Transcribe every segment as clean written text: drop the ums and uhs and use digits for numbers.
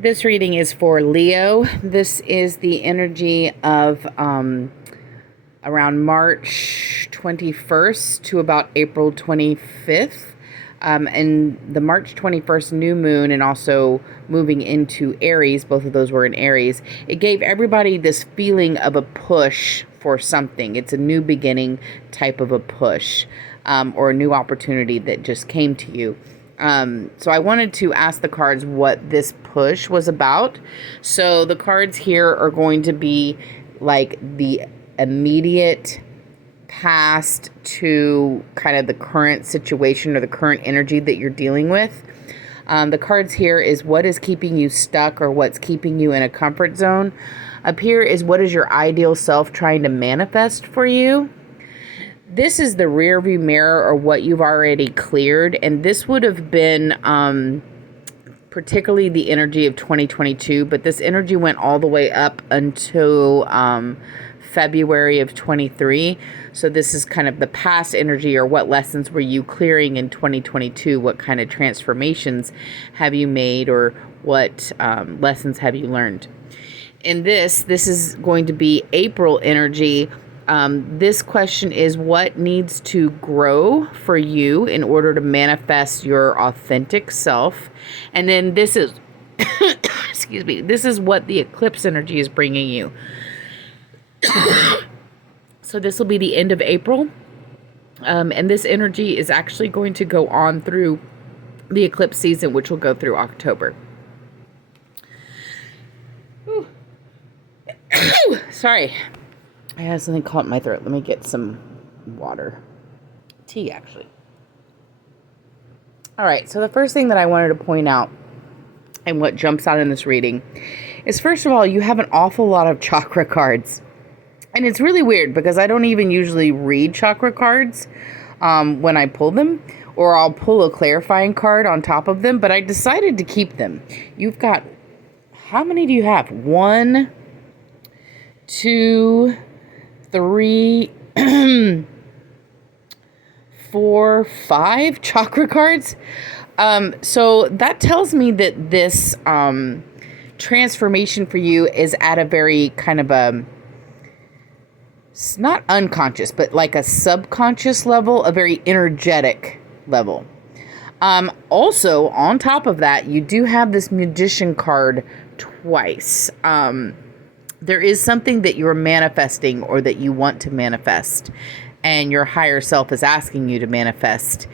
This reading is for Leo. This is the energy of around March 21st to about April 25th. And the March 21st new moon and also moving into Aries, both of those were in Aries, it gave everybody this feeling of a push for something. It's a new beginning type of a push or a new opportunity that just came to you. So I wanted to ask the cards what this push was about. So the cards here are going to be like the immediate past to kind of the current situation or the current energy that you're dealing with. The cards here is what is keeping you stuck or what's keeping you in a comfort zone. Up here is what is your ideal self trying to manifest for you. This is the rear view mirror or what you've already cleared. And this would have been particularly the energy of 2022. But this energy went all the way up until February of 23. So this is kind of the past energy or what lessons were you clearing in 2022? What kind of transformations have you made or what lessons have you learned? In this is going to be April energy. This question is what needs to grow for you in order to manifest your authentic self. And then this is, excuse me, this is what the eclipse energy is bringing you. So this will be the end of April. And this energy is actually going to go on through the eclipse season, which will go through October. Sorry. I had something caught in my throat. Let me get some water. Tea, actually. All right. So the first thing that I wanted to point out and what jumps out in this reading is, first of all, you have an awful lot of chakra cards. And it's really weird because I don't even usually read chakra cards when I pull them. Or I'll pull a clarifying card on top of them. But I decided to keep them. You've got, how many do you have? 1, 2... 3, 4, 5 chakra cards. So that tells me that this transformation for you is at a very kind of it's not unconscious, but like a subconscious level, a very energetic level. Also, on top of that, you do have this magician card twice. There is something that you're manifesting or that you want to manifest and your higher self is asking you to manifest.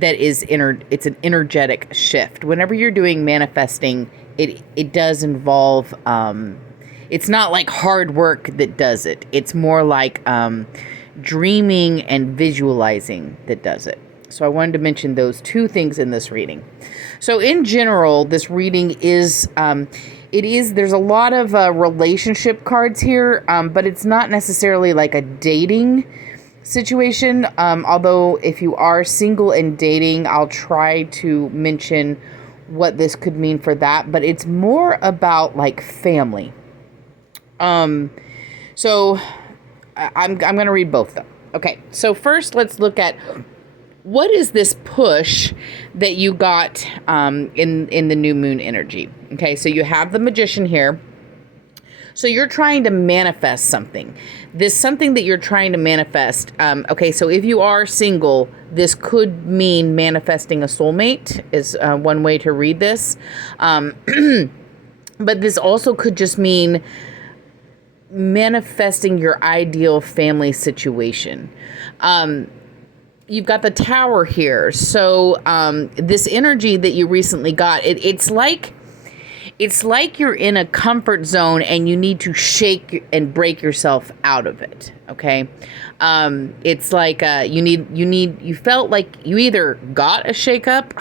That is it's an energetic shift. Whenever you're doing manifesting, it does involve, it's not like hard work that does it. It's more like dreaming and visualizing that does it. So I wanted to mention those two things in this reading. So in general, this reading is, there's a lot of relationship cards here, but it's not necessarily like a dating situation. Although if you are single and dating, I'll try to mention what this could mean for that. But it's more about like family. So I'm going to read both of them. Okay, so first let's look at what is this push that you got in the new moon energy? Okay, so you have the magician here. So you're trying to manifest something. This something that you're trying to manifest. Okay, so if you are single, this could mean manifesting a soulmate is one way to read this. But this also could just mean manifesting your ideal family situation. You've got the tower here. So this energy that you recently got, it's like you're in a comfort zone and you need to shake and break yourself out of it. Okay. It's like you felt like you either got a shake up.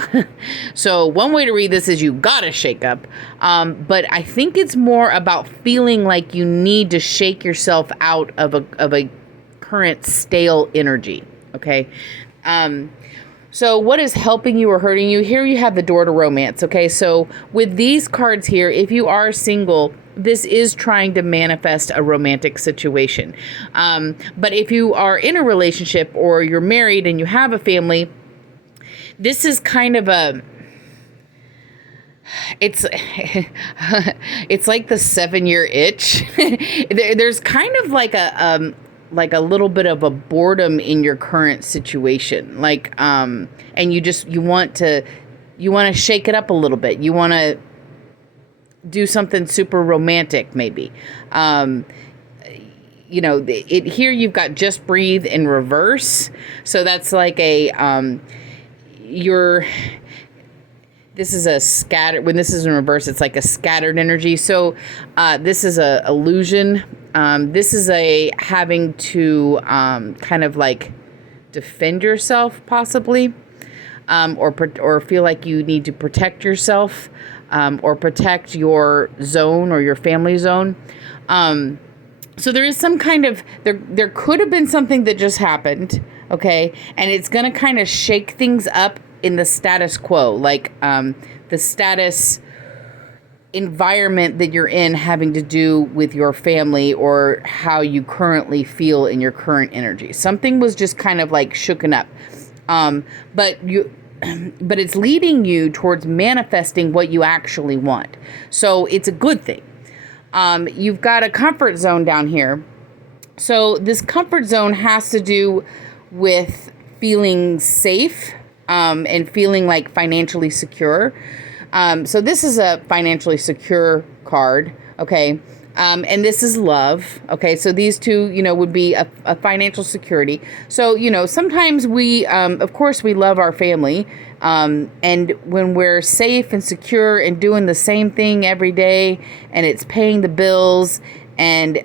So one way to read this is you got a shake up. But I think it's more about feeling like you need to shake yourself out of a current stale energy. Okay. So what is helping you or hurting you? Here you have the door to romance. Okay. So with these cards here, if you are single, this is trying to manifest a romantic situation. But if you are in a relationship or you're married and you have a family, this is kind of It's it's like the 7-year itch. There's kind of like a little bit of a boredom in your current situation, and you want to shake it up a little bit. You want to do something super romantic, maybe. Here you've got just breathe in reverse. So that's like this is a scattered, when this is in reverse, it's like a scattered energy. So this is a illusion. This is a having to kind of like defend yourself, possibly, or feel like you need to protect yourself, or protect your zone or your family zone. So there is some kind of, there could have been something that just happened, okay? And it's going to kind of shake things up in the status quo, like the status environment that you're in having to do with your family or how you currently feel in your current energy. Something was just kind of like shooken up. But it's leading you towards manifesting what you actually want. So it's a good thing. You've got a comfort zone down here. So this comfort zone has to do with feeling safe, and feeling like financially secure. So this is a financially secure card. Okay. And this is love. Okay. So these two, would be a financial security. So, sometimes we, of course we love our family. And when we're safe and secure and doing the same thing every day, and it's paying the bills, and,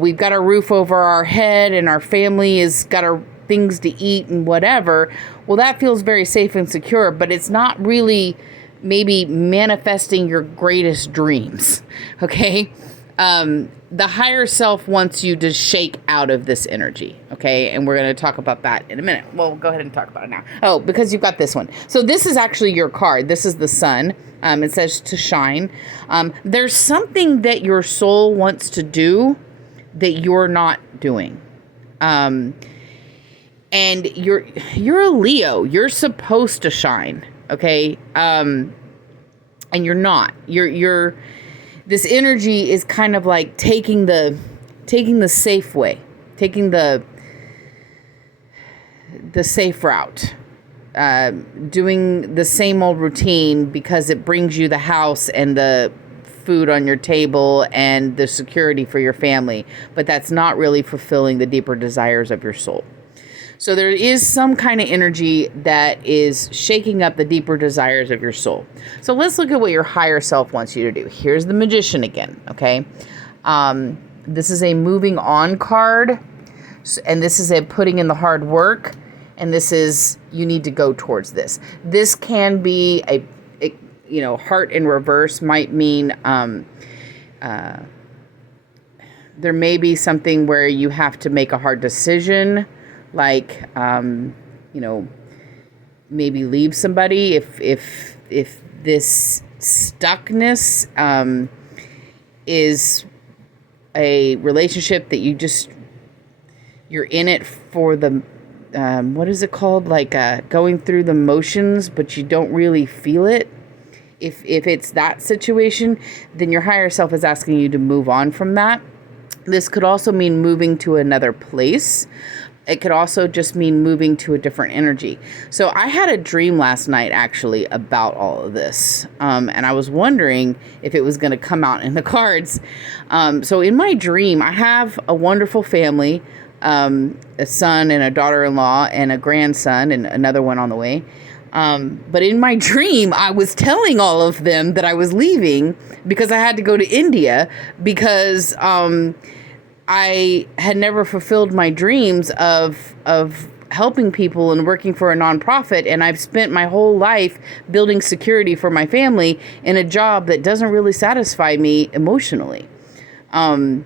we've got a roof over our head and our family has got our things to eat and whatever, well, that feels very safe and secure, but it's not really maybe manifesting your greatest dreams. Okay. The higher self wants you to shake out of this energy. Okay. And we're going to talk about that in a minute. Well, we'll go ahead and talk about it now. Oh, because you've got this one. So this is actually your card. This is the sun. It says to shine. There's something that your soul wants to do that you're not doing. And you're a Leo. You're supposed to shine, okay? And you're not. You're this energy is kind of like taking the safe way, taking the safe route, doing the same old routine because it brings you the house and the food on your table and the security for your family, but that's not really fulfilling the deeper desires of your soul. So there is some kind of energy that is shaking up the deeper desires of your soul. So let's look at what your higher self wants you to do. Here's the Magician again, okay? This is a moving on card, and this is a putting in the hard work, and this is you need to go towards this. This can be heart in reverse might mean there may be something where you have to make a hard decision, like, maybe leave somebody if this stuckness is a relationship that you're in it for the, what is it called? Like, going through the motions, but you don't really feel it. If it's that situation, then your higher self is asking you to move on from that. This could also mean moving to another place. It could also just mean moving to a different energy. So I had a dream last night, actually, about all of this. And I was wondering if it was going to come out in the cards. So in my dream, I have a wonderful family, a son and a daughter-in-law and a grandson and another one on the way. But in my dream, I was telling all of them that I was leaving because I had to go to India because I had never fulfilled my dreams of helping people and working for a nonprofit. And I've spent my whole life building security for my family in a job that doesn't really satisfy me emotionally. And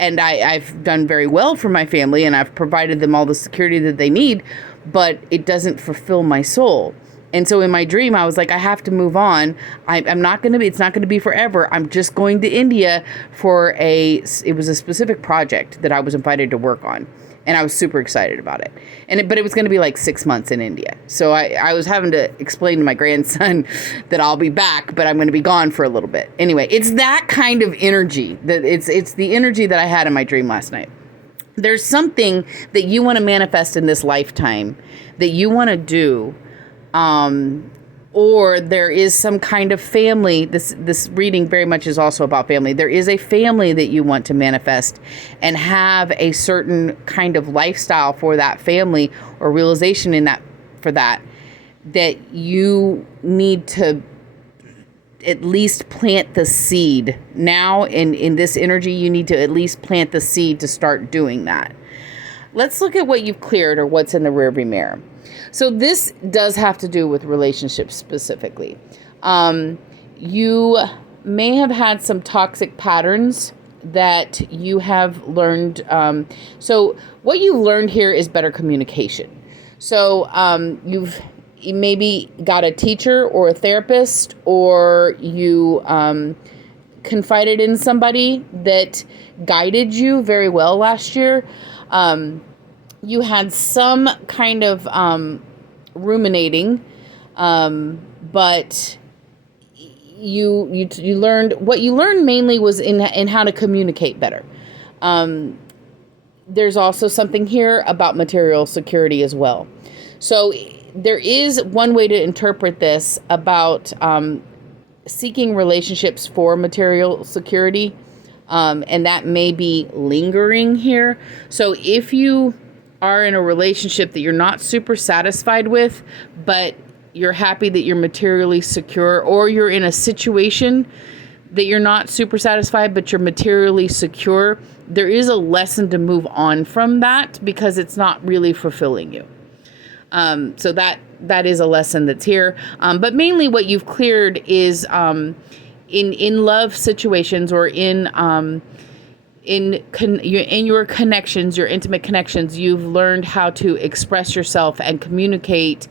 I've done very well for my family and I've provided them all the security that they need, but it doesn't fulfill my soul. And so in my dream, I was like, I have to move on. It's not going to be forever. I'm just going to India for it was a specific project that I was invited to work on. And I was super excited about it. But it was going to be like 6 months in India. So I was having to explain to my grandson that I'll be back, but I'm going to be gone for a little bit. Anyway, it's that kind of energy. It's the energy that I had in my dream last night. There's something that you want to manifest in this lifetime that you want to do. Or there is some kind of family. This reading very much is also about family. There is a family that you want to manifest and have a certain kind of lifestyle for that family, or realization in that you need to at least plant the seed. Now in this energy, you need to at least plant the seed to start doing that. Let's look at what you've cleared, or what's in the rearview mirror. So this does have to do with relationships specifically. You may have had some toxic patterns that you have learned. So what you learned here is better communication. So you maybe got a teacher or a therapist, or you confided in somebody that guided you very well last year. You had some kind of ruminating, but you learned, what you learned mainly was in how to communicate better. There's also something here about material security as well. So there is one way to interpret this about seeking relationships for material security, and that may be lingering here. So if you are in a relationship that you're not super satisfied with, but you're happy that you're materially secure, or you're in a situation that you're not super satisfied, but you're materially secure, there is a lesson to move on from that, because it's not really fulfilling you. So that is a lesson that's here. But mainly what you've cleared is in love situations, or in your connections, your intimate connections, you've learned how to express yourself and communicate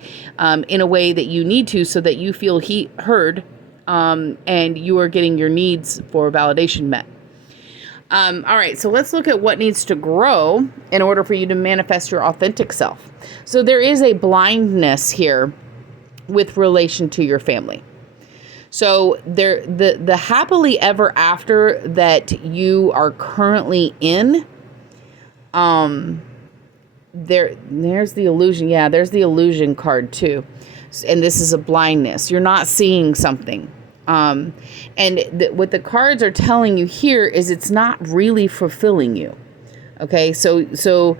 in a way that you need to, so that you feel heard, and you are getting your needs for validation met. All right, so let's look at what needs to grow in order for you to manifest your authentic self. So there is a blindness here with relation to your family. So the happily ever after that you are currently in, there's the illusion. Yeah, there's the illusion card too. And this is a blindness. You're not seeing something. What the cards are telling you here is it's not really fulfilling you. Okay, so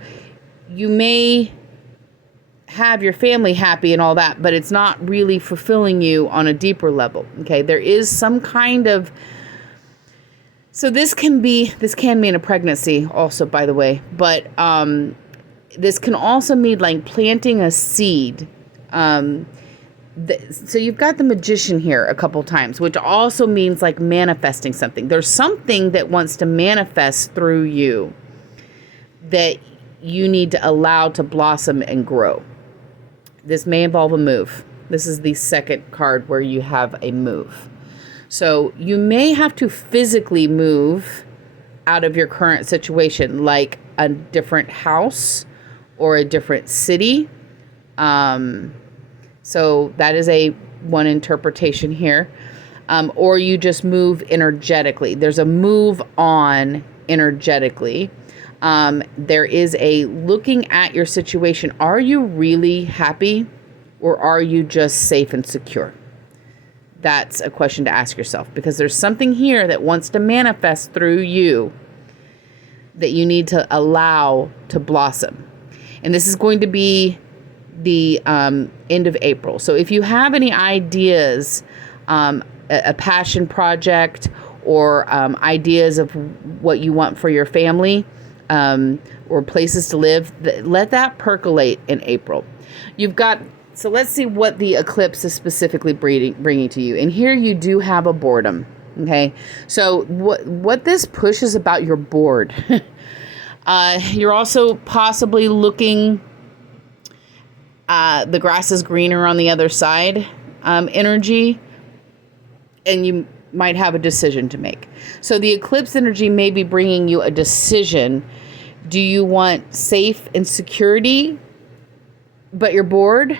you may have your family happy and all that, but it's not really fulfilling you on a deeper level. Okay, there is some kind of, so this can mean a pregnancy also, by the way, but this can also mean like planting a seed. So you've got the Magician here a couple times, which also means like manifesting something. There's something that wants to manifest through you that you need to allow to blossom and grow. This may involve a move. This is the second card where you have a move. So you may have to physically move out of your current situation, like a different house or a different city. So that is one interpretation here. Or you just move energetically. There's a move on energetically. There is a looking at your situation. Are you really happy, or are you just safe and secure? That's a question to ask yourself, because there's something here that wants to manifest through you that you need to allow to blossom. And this is going to be the end of April. So if you have any ideas, a passion project, or ideas of what you want for your family, or places to live, let that percolate in April. So let's see what the eclipse is specifically bringing to you. And here you do have a boredom. Okay. So what this pushes about, you're bored. You're also possibly looking, the grass is greener on the other side, energy, and you might have a decision to make. So the eclipse energy may be bringing you a decision Do you want safe and security, but you're bored?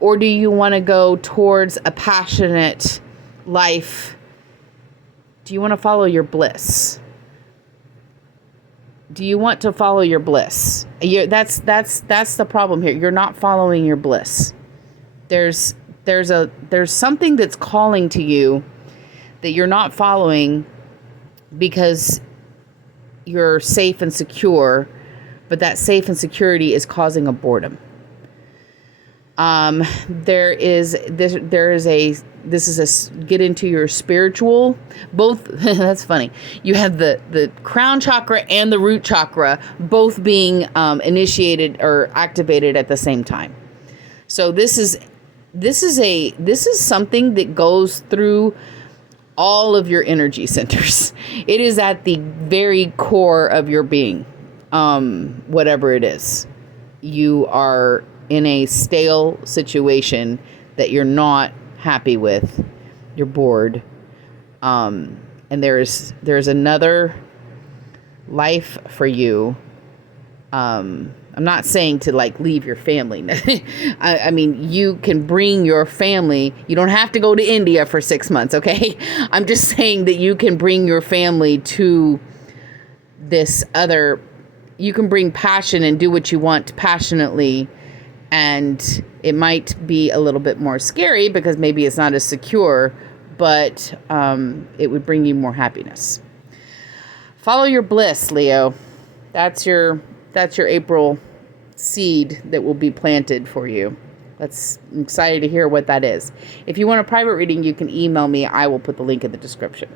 Or do you want to go towards a passionate life? Do you want to follow your bliss? Do you want to follow your bliss? That's the problem here. You're not following your bliss. There's something that's calling to you that you're not following because you're safe and secure, but that safe and security is causing a boredom. This is a get into your spiritual, both. That's funny. You have the crown chakra and the root chakra both being initiated or activated at the same time. So this is something that goes through all of your energy centers. It is at the very core of your being. Whatever it is, you are in a stale situation that you're not happy with, you're bored, and there's another life for you. I'm not saying to like leave your family. I mean, you can bring your family. You don't have to go to India for 6 months, okay? I'm just saying that you can bring your family to this other. You can bring passion and do what you want passionately. And it might be a little bit more scary because maybe it's not as secure, but it would bring you more happiness. Follow your bliss, Leo. That's your April seed that will be planted for you. I'm excited to hear what that is. If you want a private reading, you can email me. I will put the link in the description.